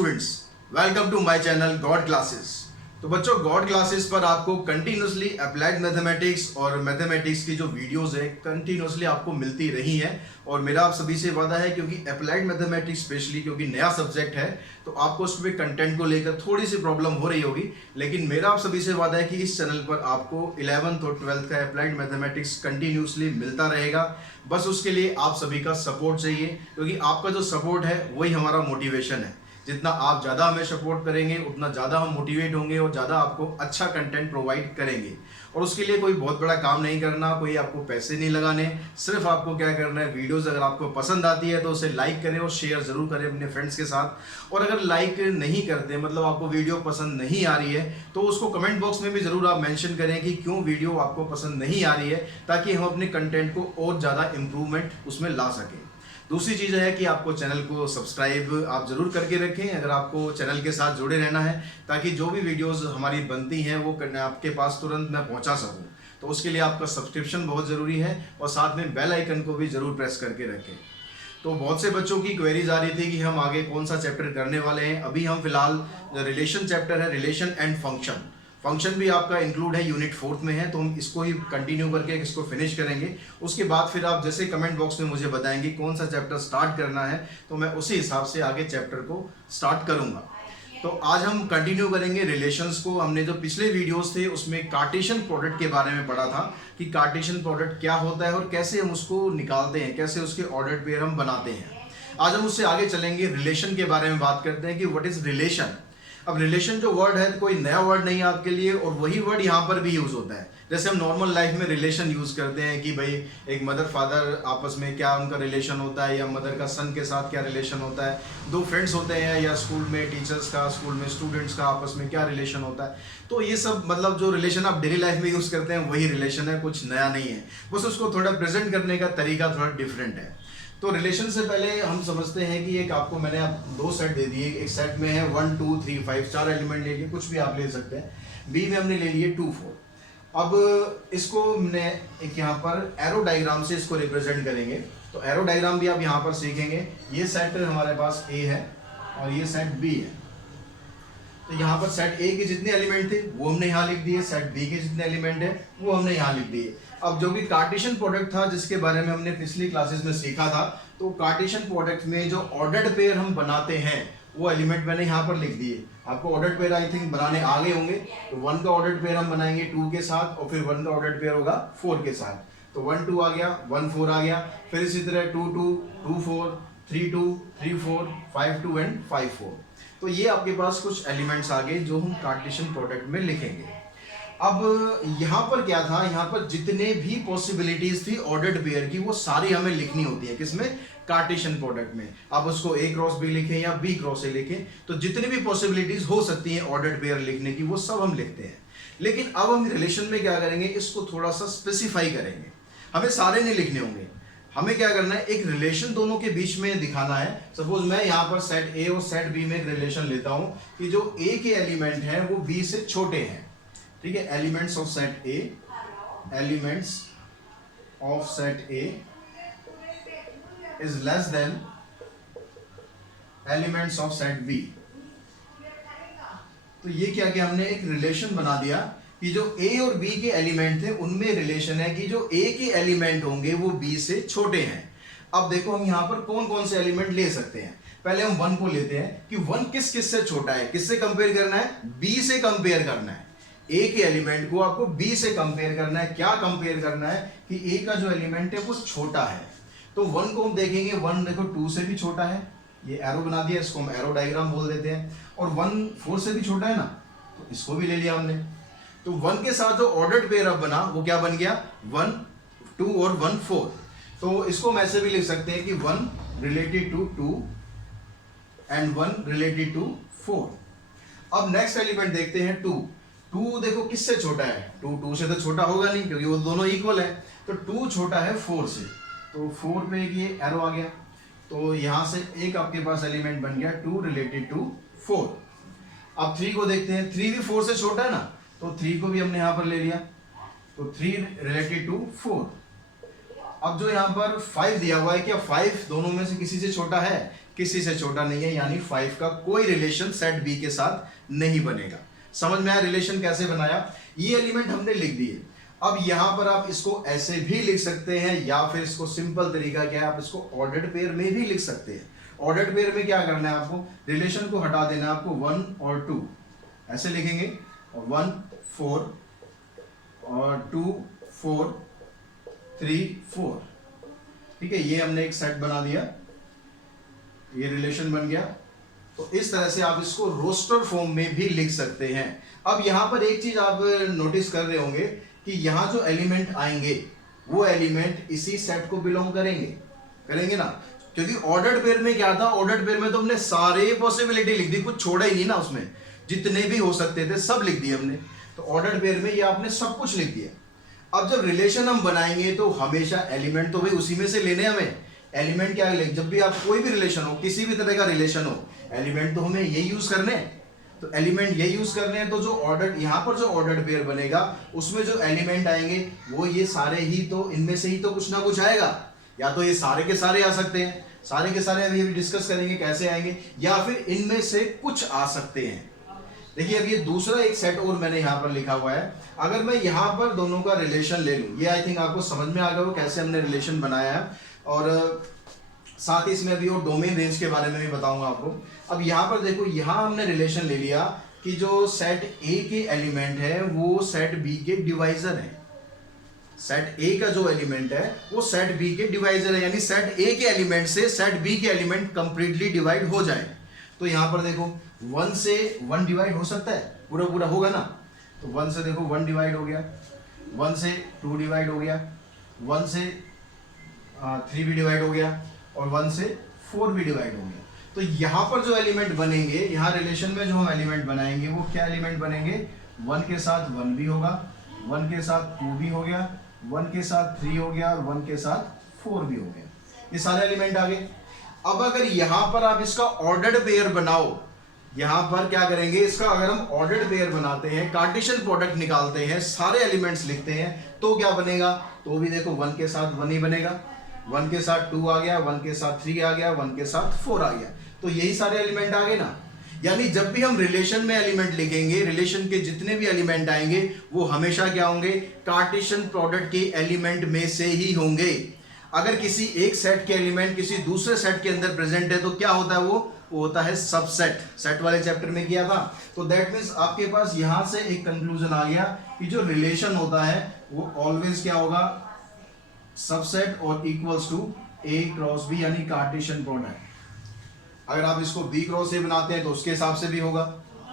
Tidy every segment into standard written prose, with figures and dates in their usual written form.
Students, welcome to my channel god classes. तो बच्चों, god classes पर आपको कंटिन्यूसली अप्लाइड मैथमेटिक्स और मैथमेटिक्स की जो वीडियोस है कंटिन्यूसली आपको मिलती रही हैं। और मेरा आप सभी से वादा है, क्योंकि अप्लाइड मैथमेटिक्स स्पेशली क्योंकि नया सब्जेक्ट है, तो आपको उसमें कंटेंट को लेकर थोड़ी सी प्रॉब्लम हो रही होगी। लेकिन मेरा आप सभी से वादा है कि इस चैनल पर आपको 11th और 12th का अप्लाइड मैथमेटिक्स कंटिन्यूसली मिलता रहेगा। बस उसके लिए आप सभी का सपोर्ट चाहिए, क्योंकि आपका जो सपोर्ट है वही हमारा मोटिवेशन है। जितना आप ज़्यादा हमें सपोर्ट करेंगे उतना ज़्यादा हम मोटिवेट होंगे और ज़्यादा आपको अच्छा कंटेंट प्रोवाइड करेंगे। और उसके लिए कोई बहुत बड़ा काम नहीं करना, कोई आपको पैसे नहीं लगाने, सिर्फ आपको क्या करना है, वीडियोस अगर आपको पसंद आती है तो उसे लाइक करें और शेयर ज़रूर करें अपने फ्रेंड्स के साथ। और अगर लाइक नहीं करते, मतलब आपको वीडियो पसंद नहीं आ रही है, तो उसको कमेंट बॉक्स में भी ज़रूर आप मेंशन करें कि क्यों वीडियो आपको पसंद नहीं आ रही है, ताकि हम अपने कंटेंट को और ज़्यादा इम्प्रूवमेंट उसमें ला सकें। दूसरी चीज़ है कि आपको चैनल को सब्सक्राइब आप ज़रूर करके रखें, अगर आपको चैनल के साथ जुड़े रहना है, ताकि जो भी वीडियोस हमारी बनती हैं वो आपके पास तुरंत मैं पहुंचा सकूं। तो उसके लिए आपका सब्सक्रिप्शन बहुत ज़रूरी है और साथ में बेल आइकन को भी ज़रूर प्रेस करके रखें। तो बहुत से बच्चों की क्वेरीज आ रही थी कि हम आगे कौन सा चैप्टर करने वाले हैं। अभी हम फिलहाल रिलेशन चैप्टर है, रिलेशन एंड फंक्शन भी आपका इंक्लूड है, यूनिट 4 में है, तो हम इसको ही कंटिन्यू करके इसको फिनिश करेंगे। उसके बाद फिर आप जैसे कमेंट बॉक्स में मुझे बताएंगे कौन सा चैप्टर स्टार्ट करना है, तो मैं उसी हिसाब से आगे चैप्टर को स्टार्ट करूंगा। तो आज हम कंटिन्यू करेंगे रिलेशंस को। हमने जो पिछले वीडियोस थे उसमें कार्टेशियन प्रोडक्ट के बारे में पढ़ा था कि कार्टेशियन प्रोडक्ट क्या होता है और कैसे हम उसको निकालते हैं, कैसे उसके ऑर्डर्ड पेयर हम बनाते हैं। आज हम उससे आगे चलेंगे, रिलेशन के बारे में बात करते हैं कि व्हाट इज रिलेशन। अब रिलेशन जो वर्ड है कोई नया वर्ड नहीं है आपके लिए, और वही वर्ड यहाँ पर भी यूज होता है। जैसे हम नॉर्मल लाइफ में रिलेशन यूज करते हैं कि भाई एक मदर फादर आपस में क्या उनका रिलेशन होता है, या मदर का सन के साथ क्या रिलेशन होता है, दो फ्रेंड्स होते हैं, या स्कूल में टीचर्स का, स्कूल में स्टूडेंट्स का आपस में क्या रिलेशन होता है। तो ये सब मतलब जो रिलेशन आप डेली लाइफ में यूज करते हैं वही रिलेशन है, कुछ नया नहीं है, बस उसको थोड़ा प्रेजेंट करने का तरीका थोड़ा डिफरेंट है। तो रिलेशन से पहले हम समझते हैं कि एक आपको मैंने दो सेट दे दिए, एक सेट में है 1 2 3 5 4 एलिमेंट ले लिए, कुछ भी आप ले सकते हैं। बी में हमने ले लिए 2 4। अब इसको हमने एक यहाँ पर एरो डायग्राम से इसको रिप्रेजेंट करेंगे। तो एरो डायग्राम भी आप यहाँ पर सीखेंगे। ये सेट हमारे पास ए है और ये सेट बी है। तो यहाँ पर सेट ए के जितने एलिमेंट थे वो हमने यहाँ लिख दिए, सेट बी के जितने एलिमेंट है वो हमने यहाँ लिख दिए। अब जो भी कार्टेशियन प्रोडक्ट था जिसके बारे में हमने पिछली क्लासेस में सीखा था, तो कार्टेशियन प्रोडक्ट में जो ऑर्डर्ड पेयर हम बनाते हैं वो एलिमेंट मैंने यहाँ पर लिख दिए। आपको ऑर्डर्ड पेयर आई थिंक बनाने आ गए होंगे। तो 1 का ऑर्डर्ड पेयर हम बनाएंगे 2 के साथ, और फिर 1 का ऑर्डर्ड पेयर होगा 4 के साथ। तो 1 2 आ गया, 1 4 आ गया, फिर इसी तरह 2 2 2 4 3 2 3 4 5 2 एंड 5 4। तो ये आपके पास कुछ एलिमेंट्स आ गए जो हम कार्टेशियन प्रोडक्ट में लिखेंगे। अब यहाँ पर क्या था, यहाँ पर जितने भी पॉसिबिलिटीज थी ऑर्डर्ड पेयर की वो सारी हमें लिखनी होती है। किसमें? कार्टेशियन प्रोडक्ट में। आप उसको ए क्रॉस बी लिखें या बी क्रॉस ए लिखें, तो जितनी भी पॉसिबिलिटीज हो सकती हैं ऑर्डर्ड पेयर लिखने की वो सब हम लिखते हैं। लेकिन अब हम रिलेशन में क्या करेंगे, इसको थोड़ा सा स्पेसिफाई करेंगे। हमें सारे नहीं लिखने होंगे, हमें क्या करना है, एक रिलेशन दोनों के बीच में दिखाना है। सपोज मैं यहाँ पर सेट ए और सेट बी में एक रिलेशन लेता हूँ कि जो ए के एलिमेंट हैं वो बी से छोटे हैं। ठीक है, elements of set A, elements of set A is less than elements of set B. तो ये क्या किया हमने, एक रिलेशन बना दिया कि जो ए और बी के एलिमेंट थे उनमें रिलेशन है कि जो ए के एलिमेंट होंगे वो बी से छोटे हैं। अब देखो हम यहाँ पर कौन कौन से एलिमेंट ले सकते हैं। पहले हम 1 को लेते हैं कि 1 किस किस से छोटा है, किससे कंपेयर करना है, बी से कंपेयर करना है। ए के एलिमेंट को आपको बी से कंपेयर करना है। क्या कंपेयर करना है कि ए का जो एलिमेंट है वो छोटा है। तो 1 को हम देखेंगे, 1 देखो 2 से भी छोटा है, ये एरो बना दिया, इसको हम एरो डायग्राम बोल देते हैं। और 1 4 से भी छोटा है ना, तो इसको भी ले लिया हमने। तो 1 के साथ जो ऑर्डर्ड पेयर अब बना वो क्या बन गया, 1 2 और 1 4। तो इसको हम ऐसे भी लिख सकते हैं कि 1 related to 2 and 1 related to 4। अब नेक्स्ट एलिमेंट देखते हैं 2। 2 देखो किससे छोटा है, 2 से तो छोटा होगा नहीं क्योंकि वो दोनों इक्वल है। तो 2 छोटा है 4 से, तो 4 पे ये एरो आ गया। तो यहां से एक आपके पास एलिमेंट बन गया 2 रिलेटेड टू 4। अब 3 को देखते हैं, 3 भी 4 से छोटा है ना, तो 3 को भी हमने यहां पर ले लिया। तो 3 रिलेटेड टू 4। अब जो यहाँ पर 5 दिया हुआ है, क्या 5 दोनों में से किसी से छोटा है? किसी से छोटा नहीं है, यानी 5 का कोई रिलेशन सेट बी के साथ नहीं बनेगा। समझ में आया रिलेशन कैसे बनाया? ये एलिमेंट हमने लिख दिए। अब यहां पर आप इसको ऐसे भी लिख सकते हैं, या फिर इसको सिंपल तरीका क्या है, आप इसको ऑर्डर्ड पेयर में भी लिख सकते हैं। ऑर्डर्ड पेयर में क्या करना है आपको? रिलेशन को हटा देना है आपको, 1 और 2 ऐसे लिखेंगे, और 1 4 और 2 4 3 4। ठीक है, ये हमने एक सेट बना दिया, ये रिलेशन बन गया। तो इस तरह से आप इसको रोस्टर फॉर्म में भी लिख सकते हैं। अब यहां पर एक चीज आप नोटिस कर रहे होंगे कि यहां जो एलिमेंट आएंगे वो एलिमेंट इसी सेट को बिलोंग करेंगे ना, क्योंकि ऑर्डर्ड पेयर में क्या था? ऑर्डर्ड पेयर में तो हमने सारे पॉसिबिलिटी लिख दी, कुछ छोड़ा ही नहीं ना, उसमें जितने भी हो सकते थे सब लिख दिए हमने। तो ऑर्डर्ड पेयर में ये आपने सब कुछ लिख दिया। अब जब रिलेशन हम बनाएंगे तो हमेशा एलिमेंट तो भाई उसी में से लेने हमें। एलिमेंट क्या है? जब भी आप कोई भी रिलेशन हो, किसी भी तरह का रिलेशन हो, एलिमेंट तो हमें ये यूज करने हैं। तो एलिमेंट ये यूज करने हैं, तो जो ऑर्डर यहाँ पर जो ऑर्डर्ड पेयर बनेगा उसमें जो एलिमेंट आएंगे वो ये सारे ही, तो इनमें से ही तो कुछ ना कुछ आएगा। या तो ये सारे के सारे आ सकते हैं, सारे के सारे अभी डिस्कस करेंगे कैसे आएंगे, या फिर इनमें से कुछ आ सकते हैं। देखिए अब ये दूसरा एक सेट और मैंने यहाँ पर लिखा हुआ है। अगर मैं यहाँ पर दोनों का रिलेशन ले लूँ, ये आई थिंक आपको समझ में आ गया वो कैसे हमने रिलेशन बनाया है, और साथ ही इसमें अभी वो डोमेन रेंज के बारे में भी बताऊंगा आपको। अब यहाँ पर देखो, यहाँ हमने रिलेशन ले लिया कि जो सेट ए के एलिमेंट है वो सेट बी के डिवाइजर है। सेट ए का जो एलिमेंट है वो सेट बी के डिवाइजर है, यानी सेट ए के एलिमेंट से सेट बी के एलिमेंट कंप्लीटली डिवाइड हो जाए। तो यहाँ पर देखो 1 से 1 डिवाइड हो सकता है, पूरा पूरा होगा ना। तो 1 से देखो 1 डिवाइड हो गया, 1 से 2 डिवाइड हो गया, 1 से 3 भी डिवाइड हो गया, और 1 से 4 भी डिवाइड हो गया। तो यहाँ पर जो एलिमेंट बनेंगे, यहाँ रिलेशन में जो हम एलिमेंट बनाएंगे वो क्या एलिमेंट बनेंगे? 1 के साथ 1 भी होगा, 1 के साथ 2 भी हो गया, 1 के साथ 3 हो गया, और 1 के साथ 4 भी हो गया। ये सारे एलिमेंट आ गए। अब अगर यहाँ पर आप इसका ऑर्डर्ड पेयर बनाओ, यहाँ पर क्या करेंगे, इसका अगर हम ऑर्डर्ड पेयर बनाते हैं, कार्टेशियन प्रोडक्ट निकालते हैं, सारे एलिमेंट्स लिखते हैं, तो क्या बनेगा? तो भी देखो 1 के साथ 1 ही बनेगा, 1 के साथ 2 आ गया, 1 के साथ 3 आ गया, 1 के साथ 4 आ गया। तो यही सारे एलिमेंट आ गए ना। यानी जब भी हम रिलेशन में एलिमेंट लिखेंगे, रिलेशन के जितने भी एलिमेंट आएंगे वो हमेशा क्या होंगे? कार्टेशियन प्रोडक्ट के एलिमेंट में से ही होंगे। अगर किसी एक सेट के एलिमेंट किसी दूसरे सेट के अंदर प्रेजेंट है तो क्या होता है? वो होता है सबसेट। सेट वाले चैप्टर में किया था। तो दैट मीन्स आपके पास यहां से एक कंक्लूजन आ गया कि जो रिलेशन होता है वो ऑलवेज क्या होगा? सबसेट और equals to A cross B, यानी कार्टेशियन प्रोडक्ट। अगर आप इसको बी क्रॉस ए बनाते हैं तो उसके हिसाब से भी होगा।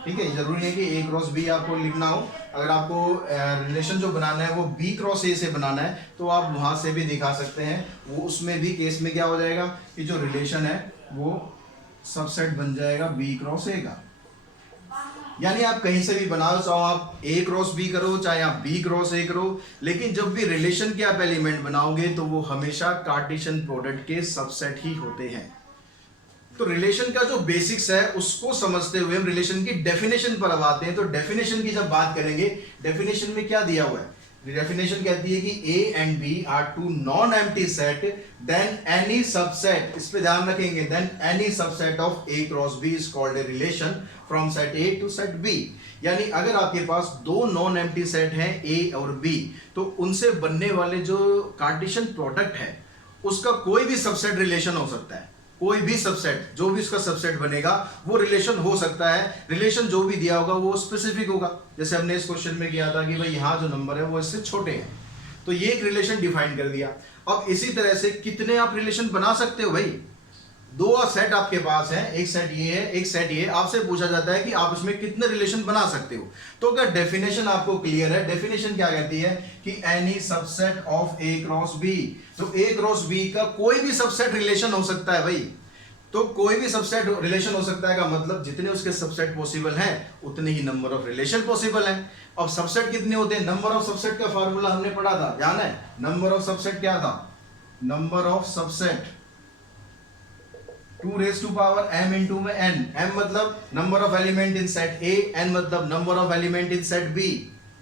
ठीक है, जरूरी है कि ए क्रॉस बी आपको लिखना हो। अगर आपको रिलेशन जो बनाना है वो बी क्रॉस ए से बनाना है तो आप वहां से भी दिखा सकते हैं। वो उसमें भी केस में क्या हो जाएगा कि जो रिलेशन है वो सबसेट बन जाएगा बी क्रॉस ए का। यानी आप कहीं से भी बनाओ, चाहे आप ए क्रॉस बी करो, चाहे आप बी क्रॉस ए करो, लेकिन जब भी रिलेशन के आप एलिमेंट बनाओगे तो वो हमेशा कार्टेशियन प्रोडक्ट के सबसेट ही होते हैं। तो रिलेशन का जो बेसिक्स है उसको समझते हुए हम रिलेशन की डेफिनेशन पर अब आते हैं। तो डेफिनेशन की जब बात करेंगे, डेफिनेशन में क्या दिया हुआ है? डेफिनेशन कहती है कि A and B are two non-empty set, then any subset, इस पे ध्यान रखेंगे, then any subset of A cross B is called a relation from set A to set B। यानी अगर आपके पास दो नॉन एम्प्टी सेट हैं A और B, तो उनसे बनने वाले जो कार्टेशियन प्रोडक्ट है उसका कोई भी सबसेट रिलेशन हो सकता है। कोई भी सबसेट, जो भी उसका सबसेट बनेगा वो रिलेशन हो सकता है। रिलेशन जो भी दिया होगा वो स्पेसिफिक होगा। जैसे हमने इस क्वेश्चन में किया था कि भाई यहाँ जो नंबर है वो इससे छोटे हैं, तो ये एक रिलेशन डिफाइन कर दिया। अब इसी तरह से कितने आप रिलेशन बना सकते हो भाई? दो सेट आपके पास है, एक सेट ये है, एक सेट ये। आपसे पूछा जाता है कि आप इसमें कितने रिलेशन बना सकते हो। तो अगर डेफिनेशन आपको क्लियर है, डेफिनेशन क्या कहती है कि any subset of A cross B, तो ए क्रॉस बी का कोई भी सबसेट रिलेशन हो सकता है भाई। तो कोई भी सबसेट रिलेशन हो सकता है का मतलब जितने उसके सबसेट पॉसिबल हैं उतने ही नंबर ऑफ रिलेशन पॉसिबल हैं। अब सबसेट कितने होते हैं? नंबर ऑफ सबसेट का फार्मूला हमने पढ़ा था, ध्यान है? नंबर ऑफ सबसेट क्या था? Number of subset 2 raised to power m into में n। m मतलब number of element in set A, n मतलब number of element in set B।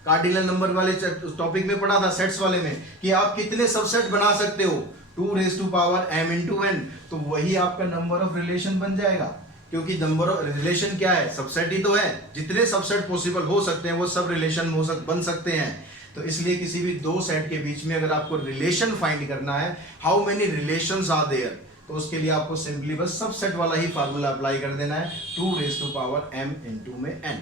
Cardinal number वाले टॉपिक में पढ़ा था, सेट्स वाले में, कि आप कितने सबसेट बना सकते हो, 2m into n, तो वही आपका नंबर ऑफ रिलेशन बन जाएगा। क्योंकि नंबर ऑफ रिलेशन क्या है, सबसेट ही तो है, जितने सबसेट पॉसिबल हो सकते हैं वो सब रिलेशन बन सकते हैं। तो इसलिए किसी भी दो सेट के बीच में अगर आपको रिलेशन फाइंड करना है, how many relations are there, तो उसके लिए आपको सिंपली बस सबसेट वाला ही फार्मूला अप्लाई कर देना है, 2m into में n।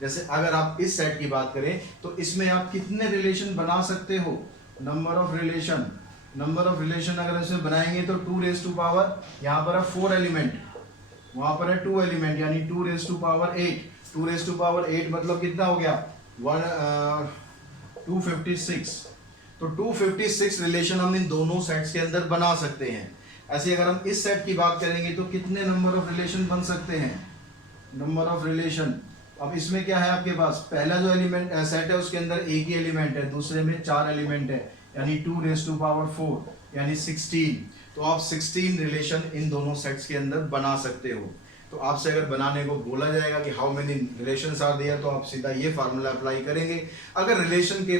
जैसे अगर आप इस सेट की बात करें तो इसमें आप कितने रिलेशन बना सकते हो, नंबर ऑफ रिलेशन अगर इसमें बनाएंगे तो 2 यहाँ पर है 4 एलिमेंट, वहां पर है 2 एलिमेंट, यानी 2 8 मतलब कितना हो गया 256। तो 256 रिलेशन हम इन दोनों सेट्स के अंदर बना सकते हैं। ऐसे अगर हम इस सेट की बात करेंगे तो कितने नंबर ऑफ रिलेशन बन सकते हैं, नंबर ऑफ रिलेशन। अब इसमें क्या है आपके पास, पहला जो एलिमेंट सेट है उसके अंदर एक ही एलिमेंट है, दूसरे में 4 एलिमेंट है, यानी 2 यानी 16। तो आप 16 रिलेशन इन दोनों सेट्स के अंदर बना सकते हो। तो आपसे अगर बनाने को बोला जाएगा कि how many relations are there, तो आप सीधा ये फार्मूला अप्लाई करेंगे। अगर रिलेशन के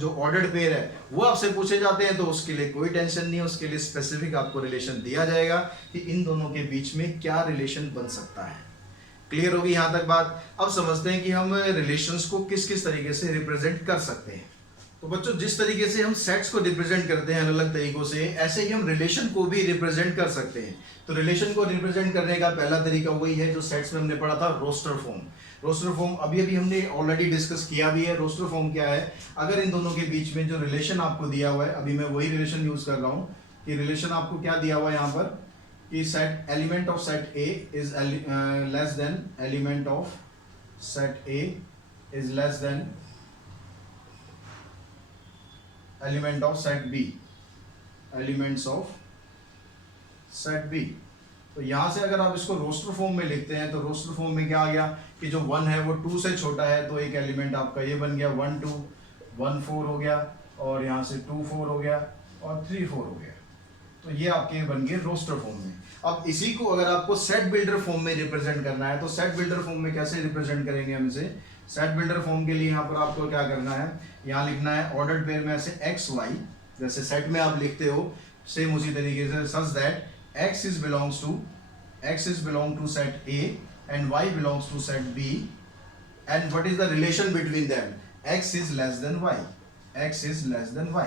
जो ऑर्डर्ड पेयर है वो आपसे पूछे जाते हैं तो उसके लिए कोई टेंशन नहीं है, उसके लिए स्पेसिफिक आपको रिलेशन दिया जाएगा कि इन दोनों के बीच में क्या रिलेशन बन सकता है। क्लियर होगी यहाँ तक बात। अब समझते हैं कि हम रिलेशंस को किस किस तरीके से रिप्रेजेंट कर सकते हैं। तो बच्चों, जिस तरीके से हम सेट्स को रिप्रेजेंट करते हैं अलग अलग तरीकों से, ऐसे ही हम रिलेशन को भी रिप्रेजेंट कर सकते हैं। तो रिलेशन को रिप्रेजेंट करने का पहला तरीका वही है जो सेट्स में हमने पढ़ा था, रोस्टर फॉर्म। रोस्टर फॉर्म अभी हमने ऑलरेडी डिस्कस किया भी है। रोस्टर फॉर्म क्या है, अगर इन दोनों के बीच में जो रिलेशन आपको दिया हुआ है, अभी मैं वही रिलेशन यूज कर रहा हूँ कि रिलेशन आपको क्या दिया हुआ है यहाँ पर कि set element of set A is less than element of set A is less than element of set B, elements of set B. तो यहां से अगर आप इसको रोस्टर फॉर्म में लिखते हैं तो रोस्टर फॉर्म में क्या आ गया कि जो 1 है वो 2 से छोटा है, तो एक एलिमेंट आपका ये बन गया 1 2 1 4 हो गया, और यहाँ से 2 4 हो गया और 3 4 हो गया। तो ये आपके बन गए रोस्टर फॉर्म में। अब इसी को अगर आपको सेट बिल्डर फॉर्म में रिप्रेजेंट करना है तो सेट बिल्डर फॉर्म में कैसे रिप्रेजेंट करेंगे हम इसे। सेट बिल्डर फॉर्म के लिए यहाँ पर आपको क्या करना है, यहाँ लिखना है ऑर्डर्ड पेयर में ऐसे एक्स वाई, जैसे सेट में आप लिखते हो सेम उसी तरीके से, such that x is belong to set A and y belongs to set B, and what is the relation between them, x is less than y, x is less than y।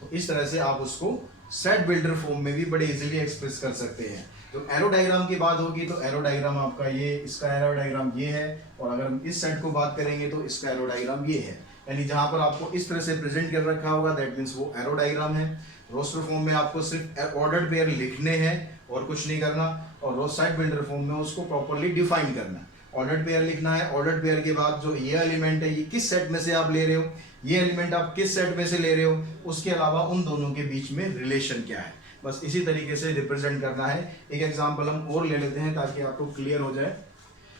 तो इस तरह से आप उसको set builder form में भी बड़े easily express कर सकते हैं। तो एरो डायग्राम की बात होगी तो एरो डायग्राम आपका ये, इसका एरो डायग्राम ये है, और अगर हम इस सेट को बात करेंगे तो इसका एरो डायग्राम ये है, यानी जहां पर आपको इस तरह से प्रेजेंट कर रखा होगा दैट मीन्स वो एरो डायग्राम है। रोस्टर फॉर्म में आपको सिर्फ ऑर्डर्ड पेयर लिखने हैं और कुछ नहीं करना, और सेट बिल्डर फॉर्म में उसको प्रॉपर्ली डिफाइन करना। ऑर्डर्ड पेयर लिखना है, ऑर्डर्ड पेयर के बाद जो ये एलिमेंट है ये किस सेट में से आप ले रहे हो, ये एलिमेंट आप किस सेट में से ले रहे हो, उसके अलावा उन दोनों के बीच में रिलेशन क्या है, बस इसी तरीके से रिप्रेजेंट करना है। एक एग्जांपल हम और ले लेते हैं ताकि आपको क्लियर हो जाए।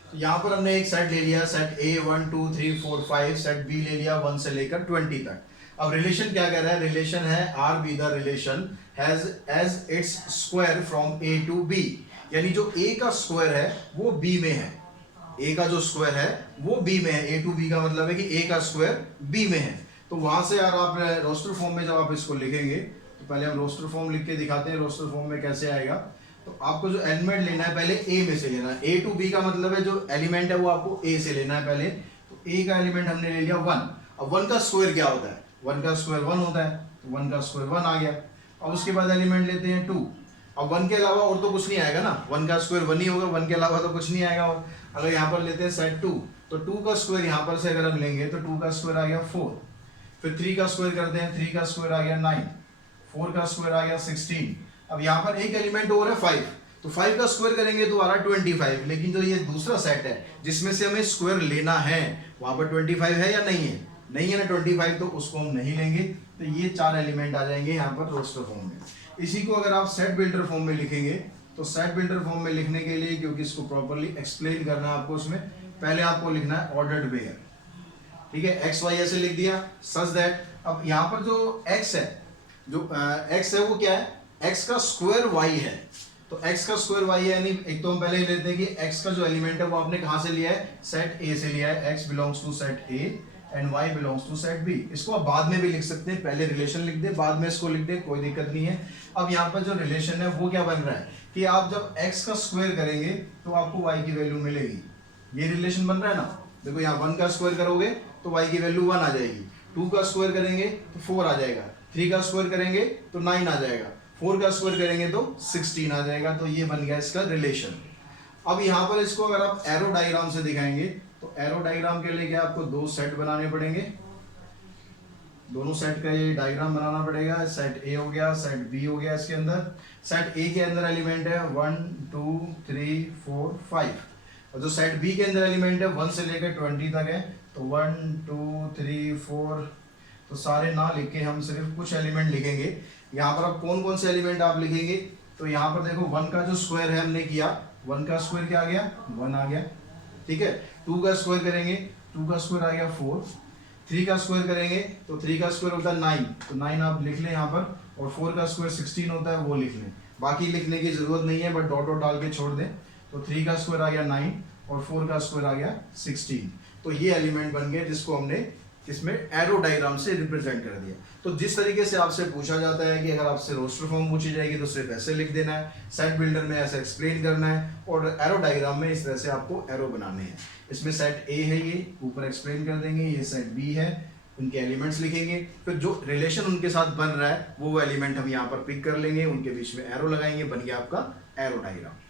तो यहाँ पर हमने एक सेट ले लिया, सेट A 1 2 3 4 5, सेट B ले लिया 1 से लेकर 20 तक। अब रिलेशन क्या कह रहा है, रिलेशन है R be the relation has as its square from A to B, यानी जो A का स्क्वायर है वो B में है, A का जो स्क्वायर है वो B में है, A to B का मतलब है कि A का स्क्वायर B में है। तो वहां से यार आप रोस्टर फॉर्म में जब आप इसको लिखेंगे तो पहले हम रोस्टर फॉर्म लिख के दिखाते हैं रोस्टर फॉर्म में कैसे आएगा। तो आपको जो एलिमेंट लेना है पहले A में से लेना है, A to B का मतलब है जो एलिमेंट है वो आपको A से लेना है पहले। तो A का एलिमेंट हमने ले लिया 1। अब 1 का स्क्वायर क्या होता है, 1 का स्क्वायर 1 होता है, तो 1 का स्क्वायर 1 आ गया। अब उसके बाद एलिमेंट लेते हैं 2। अब 1 के अलावा और तो कुछ नहीं आएगा ना, 1 का स्क्वायर 1 ही होगा, 1 के अलावा तो कुछ नहीं आएगा। और अगर यहाँ पर लेते हैं सेट 2, तो 2 का स्क्वायर यहाँ पर से अगर हम लेंगे तो 2 का स्क्वायर आ गया 4, फिर 3 का स्क्वायर करते हैं, 3 का स्क्वायर आ गया 9, 4 का स्क्वायर आ गया 16। अब यहाँ पर एक एलिमेंट और है 5, तो 5 का स्क्वायर करेंगे तो आ रहा 25, लेकिन जो ये दूसरा सेट है जिसमें से हमें स्क्वायर लेना है वहां पर 25 है या नहीं है, नहीं है ना 25, तो उसको हम नहीं लेंगे। तो ये 4 एलिमेंट आ जाएंगे यहाँ पर रोस्टर फॉर्म में। इसी को अगर आप सेट बिल्डर फॉर्म में लिखेंगे तो सेट बिल्डर फॉर्म में लिखने के लिए, क्योंकि इसको प्रॉपर्ली एक्सप्लेन करना है आपको, उसमें पहले आपको लिखना है ऑर्डर्ड पेयर, ठीक है, एक्स वाई ऐसे लिख दिया सच दैट। अब यहाँ पर जो एक्स है, जो एक्स है वो क्या है, एक्स का स्क्वायर वाई है। तो x का स्क्वायर y है, यानी एक तो हम पहले ही लेते हैं कि x का जो एलिमेंट है वो आपने कहां से लिया है, सेट A से लिया है, x belongs to set A, and y belongs to set b। इसको आप बाद में भी लिख सकते हैं, पहले रिलेशन लिख दे बाद में इसको लिख दे, कोई दिक्कत नहीं है। अब यहाँ पर जो रिलेशन है वो क्या बन रहा है कि आप जब x का स्क्वायर करेंगे तो आपको y की वैल्यू मिलेगी, ये रिलेशन बन रहा है ना। देखो यहाँ 1 का स्क्वायर करोगे तो y की वैल्यू 1 आ जाएगी, 2 का स्क्वायर करेंगे तो 4 आ जाएगा, 3 का स्क्वायर करेंगे तो 9 आ जाएगा, 4 का स्क्वायर करेंगे तो 16 आ जाएगा। तो ये बन गया इसका रिलेशन। अब यहाँ पर इसको अगर आप एरो डायग्राम से दिखाएंगे तो एरो डायग्राम के लिए क्या आपको 2 सेट बनाने पड़ेंगे, दोनों सेट का ये डायग्राम बनाना पड़ेगा। सेट ए हो गया, सेट बी हो गया। इसके अंदर सेट ए के अंदर एलिमेंट है 1 2 3 4 5, और जो सेट बी के अंदर एलिमेंट है 1 से लेकर 20 तक है। तो 1 2 3 4, तो सारे ना लिख के हम सिर्फ कुछ एलिमेंट लिखेंगे। यहाँ पर अब कौन कौन से एलिमेंट आप लिखेंगे, तो यहाँ पर देखो 1 का जो स्क्वायर है हमने किया, 1 का स्क्वायर क्या आ गया 1 आ गया, ठीक है। 2 का स्क्वायर करेंगे, 2 का स्क्वायर आ गया 4, 3 का स्क्वायर करेंगे तो 3 का स्क्वायर होता है 9, तो 9 आप लिख लें यहाँ पर, और 4 का स्क्वायर 16 होता है वो लिख लें, बाकी लिखने की जरूरत नहीं है, बट डॉट डॉट डाल के छोड़ दें। तो 3 का स्क्वायर आ गया 9 और 4 का स्क्वायर आ गया 16। तो ये एलिमेंट बन गए जिसको हमने इसमें एरो डायग्राम से रिप्रेजेंट कर दिया। तो जिस तरीके से आपसे पूछा जाता है कि अगर आपसे रोस्टर फॉर्म पूछी जाएगी तो सिर्फ ऐसे लिख देना है, सेट बिल्डर में ऐसे एक्सप्लेन करना है, और एरो डायग्राम में इस तरह से आपको एरो बनाने हैं। इसमें सेट ए है, ये ऊपर एक्सप्लेन कर देंगे, ये सेट बी है, उनके एलिमेंट्स लिखेंगे, फिर जो रिलेशन उनके साथ बन रहा है वो एलिमेंट हम यहाँ पर पिक कर लेंगे, उनके बीच में एरो लगाएंगे, बन गया आपका एरो डायग्राम।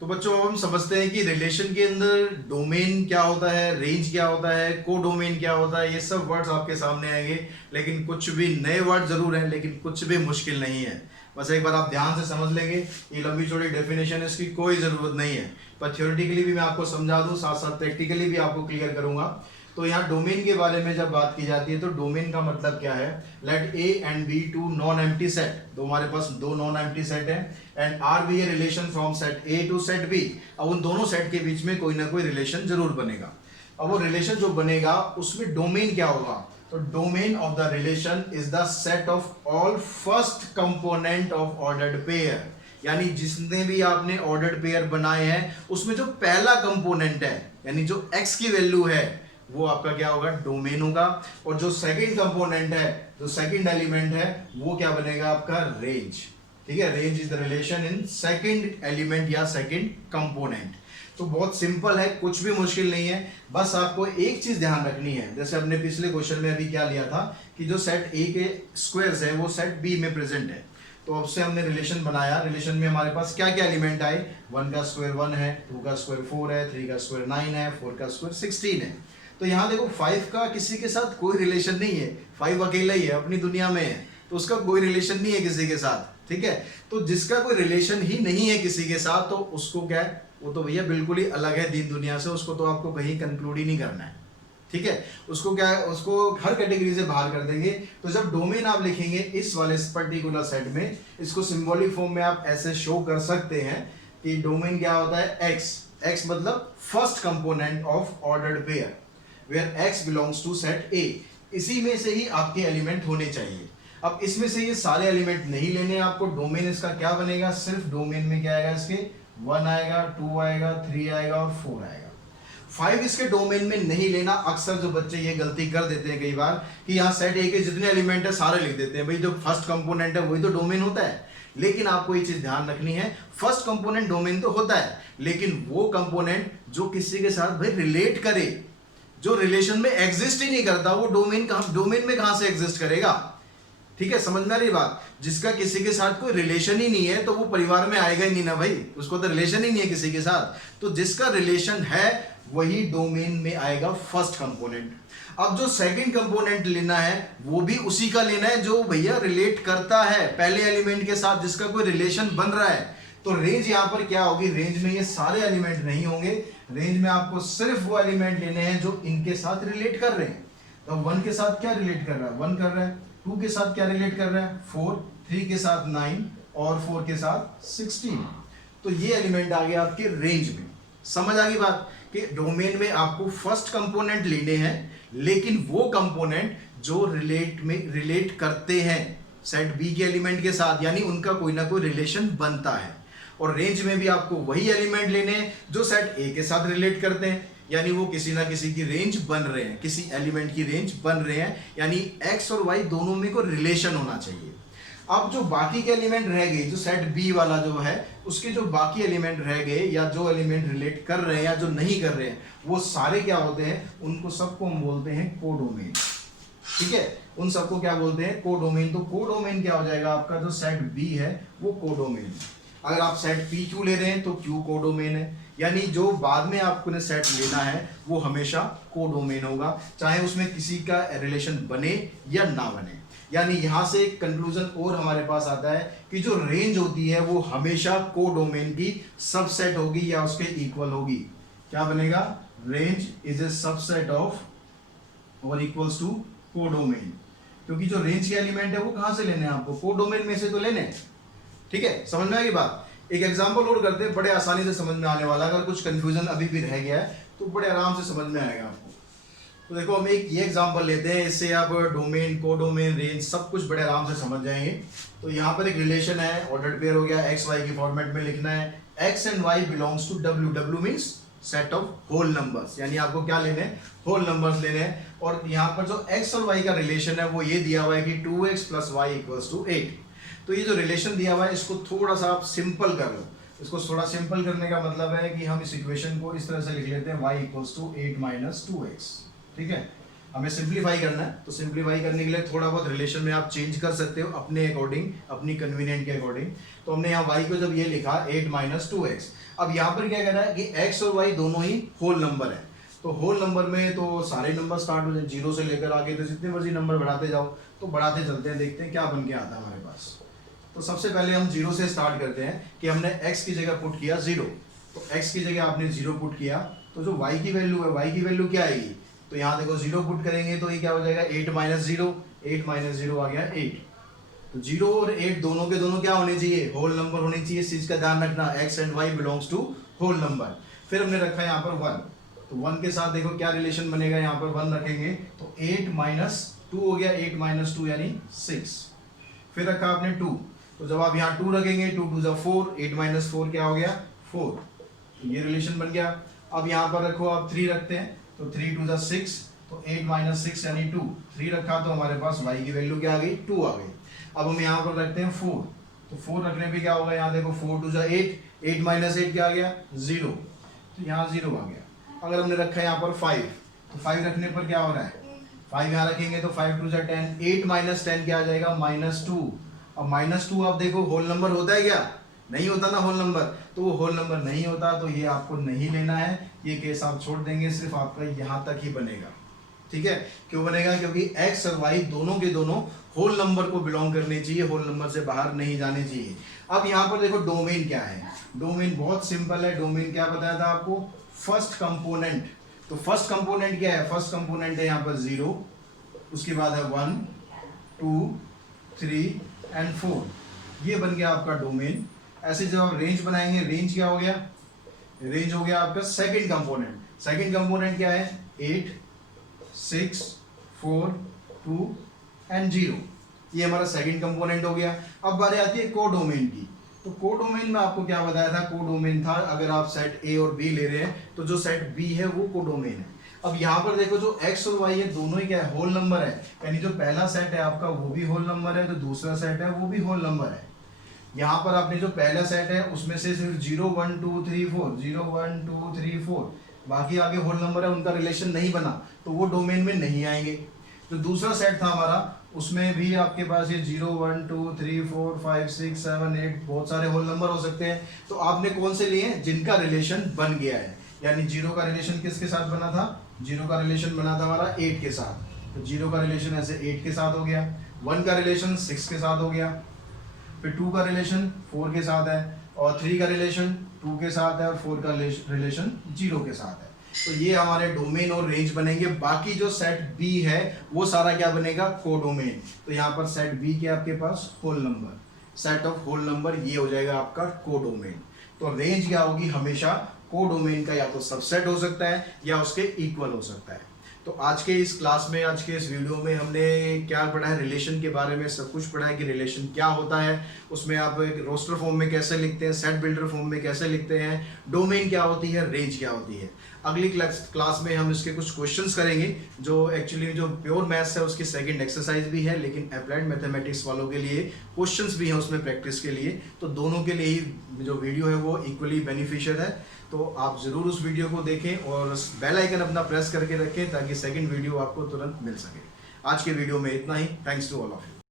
तो बच्चों अब हम समझते हैं कि रिलेशन के अंदर डोमेन क्या होता है, रेंज क्या होता है, कोडोमेन क्या होता है। ये सब वर्ड्स आपके सामने आएंगे, लेकिन कुछ भी नए वर्ड जरूर हैं, लेकिन कुछ भी मुश्किल नहीं है। बस एक बार आप ध्यान से समझ लेंगे, ये लंबी चौड़ी डेफिनेशन इसकी कोई ज़रूरत नहीं है, पर थ्योरेटिकली भी मैं आपको समझा दूँ, साथ साथ प्रैक्टिकली भी आपको क्लियर करूँगा। तो यहाँ डोमेन के बारे में जब बात की जाती है तो डोमेन का मतलब क्या है, let A and B to non empty set, तो हमारे पास 2 नॉन एम्प्टी सेट है, and R be a relation from set A to set B. अब उन दोनों सेट के बीच में कोई ना कोई रिलेशन जरूर बनेगा। अब वो रिलेशन जो बनेगा उसमें डोमेन क्या होगा, तो domain of the relation is the set of all first component of ordered pair, यानी जितने भी आपने ऑर्डर्ड पेयर बनाए हैं उसमें जो पहला कंपोनेंट है, यानी जो x की वैल्यू है वो आपका क्या होगा, डोमेन होगा। और जो सेकंड कंपोनेंट है, जो सेकंड एलिमेंट है, वो क्या बनेगा आपका, रेंज। ठीक है, range is the relation in second element या सेकंड कंपोनेंट। तो बहुत सिंपल है, कुछ भी मुश्किल नहीं है, बस आपको एक चीज ध्यान रखनी है। जैसे हमने पिछले क्वेश्चन में अभी क्या लिया था कि जो सेट ए के स्क्वायर्स है वो सेट बी में प्रेजेंट है, तो अब से हमने रिलेशन बनाया। रिलेशन में हमारे पास क्या क्या एलिमेंट आए, 1 का स्क्वायर 1 है, 2 का स्क्वायर 4 है, 3 का स्क्वायर 9 है, 4 का स्क्वायर 16 है। तो यहाँ देखो 5 का किसी के साथ कोई रिलेशन नहीं है, 5 अकेला ही है, अपनी दुनिया में है, तो उसका कोई रिलेशन नहीं है किसी के साथ। ठीक है, तो जिसका कोई रिलेशन ही नहीं है किसी के साथ तो उसको क्या है, वो तो भैया बिल्कुल ही अलग है दीन दुनिया से, उसको तो आपको कहीं कंक्लूड ही नहीं करना है। ठीक है, उसको क्या है, उसको हर कैटेगरी से बाहर कर देंगे। तो जब डोमेन आप लिखेंगे इस वाले पर्टिकुलर सेट में, इसको सिंबॉलिक फॉर्म में आप ऐसे शो कर सकते हैं कि डोमेन क्या होता है, एक्स मतलब first component of ordered pair where X belongs to set A. इसी में से ही आपके एलिमेंट होने चाहिए। अब इसमें से ये सारे एलिमेंट नहीं लेने आपको, डोमेन इसका क्या बनेगा, सिर्फ डोमेन में क्या आएगा, इसके 1 आएगा, 2 आएगा, 3 आएगा और 4 आएगा। 5 इसके डोमेन में नहीं लेना। अक्सर जो बच्चे ये गलती कर देते हैं कई बार कि यहाँ सेट ए के जितने एलिमेंट है सारे लिख देते हैं, भाई जो फर्स्ट कंपोनेंट है वही तो डोमेन होता है। लेकिन आपको ये चीज ध्यान रखनी है, फर्स्ट कंपोनेंट डोमेन तो होता है, लेकिन वो कंपोनेंट जो किसी के साथ भाई रिलेट करे, जो रिलेशन में एग्जिस्ट ही नहीं करता, वो डोमेन में कहां से एग्जिस्ट करेगा। ठीक है, समझ में आ रही बात। जिसका किसी के साथ कोई रिलेशन ही नहीं है तो वो परिवार में आएगा ही नहीं ना भाई, उसको तो रिलेशन ही नहीं है किसी के साथ। तो जिसका रिलेशन है वही डोमेन में आएगा फर्स्ट कंपोनेंट। अब जो सेकंड कंपोनेंट लेना है वो भी उसी का लेना है जो भैया रिलेट करता है पहले एलिमेंट के साथ, जिसका कोई रिलेशन बन रहा है। तो रेंज यहां पर क्या होगी, रेंज में ये सारे एलिमेंट नहीं होंगे, रेंज में आपको सिर्फ वो एलिमेंट लेने हैं जो इनके साथ रिलेट कर रहे हैं। तो 1 के साथ क्या रिलेट कर रहा है, 1 कर रहा है, 2 के साथ क्या रिलेट कर रहा है, 4, 3 के साथ 9 और 4 के साथ 16। तो ये एलिमेंट आ गया आपके रेंज में। समझ आ गई बात कि डोमेन में आपको फर्स्ट कंपोनेंट लेने हैं, लेकिन वो कंपोनेंट जो रिलेट करते हैं सेट बी के एलिमेंट के साथ, यानी उनका कोई ना कोई रिलेशन बनता है। और रेंज में भी आपको वही एलिमेंट लेने हैं जो सेट ए के साथ रिलेट करते हैं, यानी वो किसी ना किसी की रेंज बन रहे हैं, किसी एलिमेंट की रेंज बन रहे हैं, यानी x और y दोनों में को रिलेशन होना चाहिए। अब जो बाकी के एलिमेंट रह गए, जो सेट बी वाला जो है उसके जो बाकी एलिमेंट रह गए या जो एलिमेंट रिलेट कर रहे हैं या जो नहीं कर रहे हैं, वो सारे क्या होते हैं, उनको सबको हम बोलते हैं कोडोमेन। ठीक है, उन सबको क्या बोलते हैं, कोडोमेन। तो कोडोमेन क्या हो जाएगा, आपका जो सेट बी है वो कोडोमेन। अगर आप सेट पी क्यू ले रहे हैं तो क्यू कोडोमेन है, यानी जो बाद में आपको सेट लेना है वो हमेशा कोडोमेन होगा, चाहे उसमें किसी का रिलेशन बने या ना बने। यानी यहां से एक कंक्लूजन और हमारे पास आता है कि जो रेंज होती है वो हमेशा कोडोमेन की सबसेट होगी या उसके इक्वल होगी। क्या बनेगा, range is a subset of और इक्वल्स टू कोडोमेन, क्योंकि जो रेंज के एलिमेंट है वो कहां से लेने हैं आपको, कोडोमेन में से तो लेने। ठीक है, समझ में आएगी बात। एक एग्जांपल और करते हैं, बड़े आसानी से समझ में आने वाला। अगर कुछ कंफ्यूजन अभी भी रह गया है तो बड़े आराम से समझ में आएगा आपको। तो देखो हम एक ये एग्जांपल लेते हैं, इससे आप डोमेन, कोडोमेन, रेंज सब कुछ बड़े आराम से समझ जाएंगे। तो यहाँ पर एक रिलेशन है, ऑर्डर्ड पेयर हो गया, एक्स वाई की फॉर्मेट में लिखना है। X and Y belongs to W, W means set of whole numbers, यानी आपको क्या लेने हैं, होल नंबर्स लेने हैं। और यहाँ पर जो एक्स और वाई का रिलेशन है वो ये दिया हुआ है कि 2x + y = 8। तो ये जो रिलेशन दिया हुआ है इसको थोड़ा सा आप सिंपल कर लो। इसको थोड़ा सिंपल करने का मतलब है कि हम इस इक्वेशन को इस तरह से लिख लेते हैं, y = 8 - 2x। ठीक है, हमें सिंप्लीफाई करना है, तो सिंप्लीफाई करने के लिए थोड़ा बहुत रिलेशन में आप चेंज कर सकते हो अपने अकॉर्डिंग, अपनी कन्वीनियंट के अकॉर्डिंग। तो हमने यहाँ y को जब ये लिखा 8 - 2x, अब यहाँ पर क्या कह रहा है कि x और y दोनों ही होल नंबर है। तो होल नंबर में तो सारे नंबर स्टार्ट हो जाए, 0 से लेकर आगे तो जितने मर्जी नंबर बढ़ाते जाओ। तो बढ़ाते चलते हैं, देखते हैं क्या बन के आता है हमारे पास। तो सबसे पहले हम 0 से स्टार्ट करते हैं कि हमने x की जगह पुट किया 0। तो x की जगह आपने 0 पुट किया, तो जो y की वैल्यू है, y की वैल्यू क्या आएगी, तो यहाँ देखो 0 पुट करेंगे तो ये क्या हो जाएगा, 8 - 0, 8 - 0 आ गया 8। तो 0 और 8 दोनों के दोनों क्या होने चाहिए, होल नंबर होने चाहिए। इस चीज का ध्यान रखना, x and y belongs to whole number. फिर हमने रखा है यहाँ पर 1, तो 1 के साथ देखो क्या रिलेशन बनेगा, यहाँ पर 1 रखेंगे तो 8 - 2 हो गया, 8 - 2 यानी 6। फिर रखा आपने 2, तो जब आप यहाँ 2 रखेंगे, 2 × 2 = 4, 8 - 4 क्या हो गया 4, तो ये रिलेशन बन गया। अब यहाँ पर रखो आप 3 रखते हैं, तो 3 × 2 = 6, तो 8 - 6 यानी 2। 3 रखा तो हमारे पास y की वैल्यू क्या आ गई, 2 आ गई। अब हम यहाँ पर रखते हैं 4, तो 4 रखने पे क्या होगा, यहाँ देखो 4 × 2 = 8, 8 - 8 क्या आ गया 0, तो यहाँ 0 आ गया। अगर हमने रखा है यहाँ पर 5, तो 5 रखने पर क्या हो रहा है, 5 यहाँ रखेंगे तो 5 × 2 = 10, 8 - 10 क्या आ जाएगा -2। अब -2 आप देखो होल नंबर होता है क्या, नहीं होता ना होल नंबर, तो वो होल नंबर नहीं होता, तो ये आपको नहीं लेना है। ये केस आप छोड़ देंगे, सिर्फ आपका यहाँ तक ही बनेगा। ठीक है, क्यों बनेगा, क्योंकि x और y दोनों के दोनों होल नंबर को बिलोंग करने चाहिए, होल नंबर से बाहर नहीं जाने चाहिए। अब यहाँ पर देखो डोमेन क्या है, डोमेन बहुत सिंपल है। डोमेन क्या बताया था आपको, फर्स्ट कंपोनेंट। तो फर्स्ट कंपोनेंट क्या है, फर्स्ट कंपोनेंट है यहाँ पर 0, उसके बाद है 1, 2, 3 एंड 4, ये बन गया आपका डोमेन। ऐसे जब आप रेंज बनाएंगे, रेंज क्या हो गया, रेंज हो गया आपका सेकंड कंपोनेंट। सेकंड कंपोनेंट क्या है, 8, 6, 4, 2 एंड 0, ये हमारा सेकंड कंपोनेंट हो गया। अब बारी आती है कोडोमेन की। तो कोडोमेन में आपको क्या बताया था, कोडोमेन था अगर आप सेट ए और बी ले रहे हैं तो जो सेट बी है वो कोडोमेन है। अब यहाँ पर देखो जो x और y है दोनों ही क्या है, होल नंबर है, यानी जो पहला सेट है आपका वो भी होल नंबर है, जो दूसरा सेट है वो भी होल नंबर है। यहाँ पर आपने जो पहला सेट है उसमें से सिर्फ 0 1 2 3 4, 0 1 2 3 4, बाकी आगे होल नंबर है, उनका रिलेशन नहीं बना तो वो डोमेन में नहीं आएंगे। जो दूसरा सेट था हमारा उसमें भी आपके पास ये 0 1 2 3 4 5 6 7 8 बहुत सारे होल नंबर हो सकते हैं। तो आपने कौन से लिए, जिनका रिलेशन बन गया है, यानी 0 का रिलेशन किसके साथ बना था, 0 का रिलेशन बना था हमारा 8 के साथ, तो 0 का रिलेशन ऐसे 8 के साथ हो गया, 1 का रिलेशन 6 के साथ हो गया, फिर 2 का रिलेशन 4 के साथ है, और 3 का रिलेशन 2 के साथ है, और 4 का रिलेशन 0 के साथ है। तो ये हमारे डोमेन और रेंज बनेंगे। बाकी जो सेट बी है वो सारा क्या बनेगा, कोडोमेन। तो यहाँ पर सेट बी के आपके पास whole number, set of whole number, ये हो जाएगा आपका कोडोमेन। तो रेंज क्या होगी, हमेशा कोडोमेन का या तो सबसेट हो सकता है या उसके इक्वल हो सकता है। तो आज के इस क्लास में, आज के इस वीडियो में हमने क्या पढ़ा है, रिलेशन के बारे में सब कुछ पढ़ा है कि रिलेशन क्या होता है, उसमें आप एक रोस्टर फॉर्म में कैसे लिखते हैं, सेट बिल्डर फॉर्म में कैसे लिखते हैं, डोमेन क्या होती है, रेंज क्या होती है। अगली क्लास में हम इसके कुछ क्वेश्चंस करेंगे जो एक्चुअली जो प्योर मैथ्स है उसकी सेकंड एक्सरसाइज भी है, लेकिन अप्लाइड मैथमेटिक्स वालों के लिए क्वेश्चंस भी हैं उसमें प्रैक्टिस के लिए। तो दोनों के लिए ही जो वीडियो है वो इक्वली बेनिफिशियल है। तो आप ज़रूर उस वीडियो को देखें और बेल आइकन अपना प्रेस करके रखें ताकि सेकंड वीडियो आपको तुरंत मिल सके। आज के वीडियो में इतना ही। Thanks to all of you.